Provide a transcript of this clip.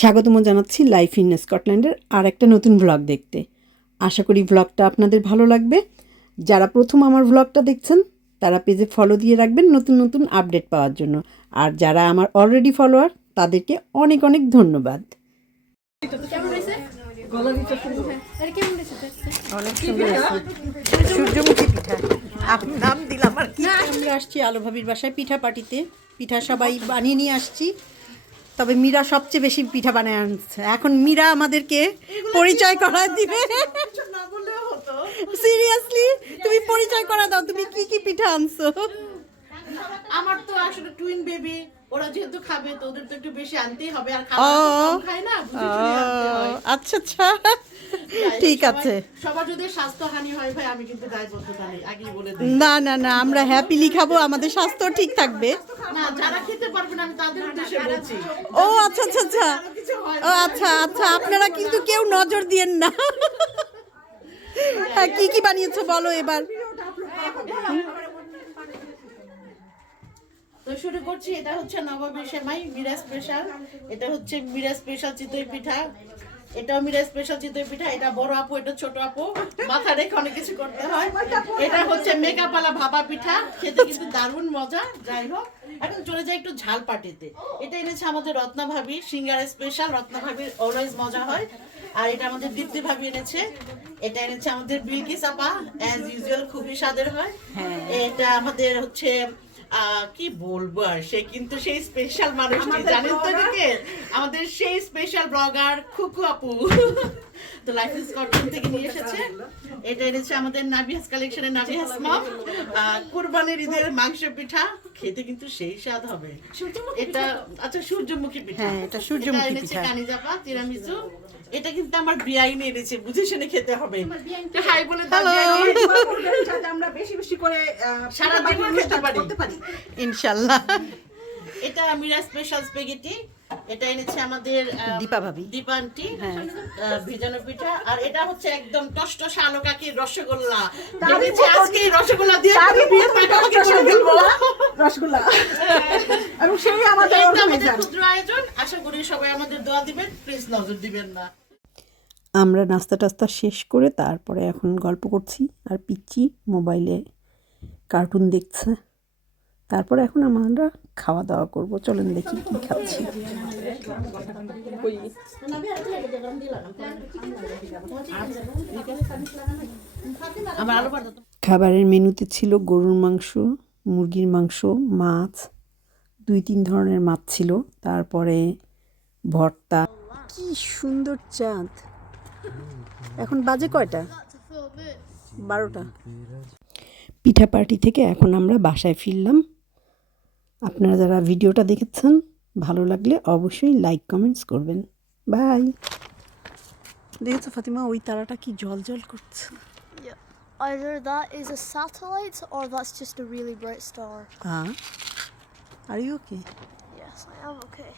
স্বাগতম জানাচ্ছি life in স্কটল্যান্ডের আর একটা নতুন ভ্লগ দেখতে। আশা করি ভ্লগটা আপনাদের ভালো লাগবে। যারা প্রথম আমার ভ্লগটা দেখছেন তারা পেজে ফলো দিয়ে রাখবেন নতুন নতুন আপডেট পাওয়ার জন্য। আর যারা আমার অলরেডি ফলোয়ার তাদেরকে অনেক অনেক ধন্যবাদ। সূর্যমুখী পিঠা। নাম দিলাম আর কি। আমরা আসছি আলো ভাবির বাসায় পিঠা পাটিতে পিঠা সবাই বানিয়ে নিয়ে আসছি। তবে মীরা সবচেয়ে বেশি পিঠা বানায় আনছে। এখন মীরা আমাদেরকে পরিচয় করা দিবে? সিরিয়াসলি তুমি পরিচয় করা দাও তুমি কি কি পিঠা আনছো? আমার তো আসলে টুইন বেবি ওরা যেহেতু খাবে তো ওদের তো একটু বেশি আনতেই হবে। আর খাবার কম খায় না। আচ্ছা আচ্ছা। ঠিক আছে। সবার যদি স্বাস্থ্যহানি হয় ভাই আমি কিন্তু দায়বদ্ধতা নেই আগেই বলে দিই। না না না আমরা হ্যাপিলি খাব আমাদের স্বাস্থ্য ঠিক থাকবে। না যারা খেতে পারবে না আমি তাদের উদ্দেশ্যে বলছি। ও আচ্ছা আচ্ছা আচ্ছা। ও আচ্ছা আচ্ছা আপনারা কিন্তু কেউ নজর দিয়েন না। হ্যাঁ কি কি বানিয়েছো বলো এবার। তো শুরু করছি এটা হচ্ছে নবাবী সেমাই মিরা স্পেশাল। এটা হচ্ছে মিরা স্পেশাল চিতই পিঠা। এটাও মিরা স্পেশাল চিতই পিঠা এটা বড় আপু এটা ছোট আপু। মাথা রেখে অনেক কিছু করতে হয়। এটা হচ্ছে মেকাপালা ভাপা পিঠা খেতে কিন্তু দারুণ মজা যাই হোক। এখন চলে যাই একটু ঝাল পাটিতে এটা এনেছে আমাদের রত্না ভাবি সিঙ্গারা স্পেশাল রত্না ভাবির অলওয়েজ মজা হয়। আর এটা আমাদের দীপ্তি ভাবি এনেছে। এটা এনেছে আমাদের বিলকিস আপা অ্যাজ ইউজুয়াল খুবই স্বাদের হয়। এটা আমাদের হচ্ছে কি বলব আর? সে কিন্তু সেই স্পেশাল মানুষটি জানেন তো এটাকে আমাদের সেই স্পেশাল ব্লগার খুকু আপু। তো লাইফ ইজ স্কটল্যান্ড থেকে নিয়ে এসেছে। এটা এনেছে আমাদের নাবিহাস কালেকশনের নাবিহাস মম কুরবানির ঈদের মাংস পিঠা। খেতে কিন্তু সেই স্বাদ হবে। এটা আচ্ছা সূর্যমুখী পিঠা। হ্যাঁ, এটা সূর্যমুখী পিঠা। কানিজাপা তিরামিসু। এটা কিন্তু আমার বিআইন এনেছে বুঝে শুনে খেতে হবে। হাই বলে দাও Hello. বিআইন। যাতে আমরা বেশি বেশি করে সারা জীবন খেতে পারি। করতে ইনশাল্লাহ। এটা মিরা স্পেশাল স্পেগেটি এটা এনেছে আমাদের দীপা ভাবি। দীপা আন্টি হ্যাঁ। ভিজানো পিঠা। আর এটা হচ্ছে একদম টষ্ট আলো কাকির রসগোল্লা ভেবেছি আজকে রসগোল্লা দিয়ে আমি করে ফেলব। রসগোল্লা। এবং সেই আমাদের আমাদের ক্ষুদ্র আয়োজন। আশা করি সবাই আমাদের দোয়া দিবেন। প্লিজ নজর দিবেন না। আমরা নাস্তা টাস্তা শেষ করে তারপরে এখন গল্প করছি আর পিচ্ছি মোবাইলে কার্টুন দেখছে। তারপর এখন আমরা খাওয়া দাওয়া করব। চলেন দেখি কি খাচ্ছি। খাবারের মেনুতে ছিল গরুর মাংস, মুরগির মাংস, মাছ, দুই তিন ধরনের মাছ ছিল। তারপরে ভর্তা। কি সুন্দর চাঁদ। এখন বাজে কয়টা? বারোটা। পিঠা পার্টি থেকে এখন আমরা বাসায় ফিরলাম আপনারা যারা ভিডিওটা দেখেছেন ভালো লাগলে অবশ্যই লাইক কমেন্টস করবেন বাই দেখেছ ফাতিমা ওই তারাটা কি জল জল করছে. Either that is a satellite or that's just a really bright star. হ্যাঁ are you okay Yes, I am okay.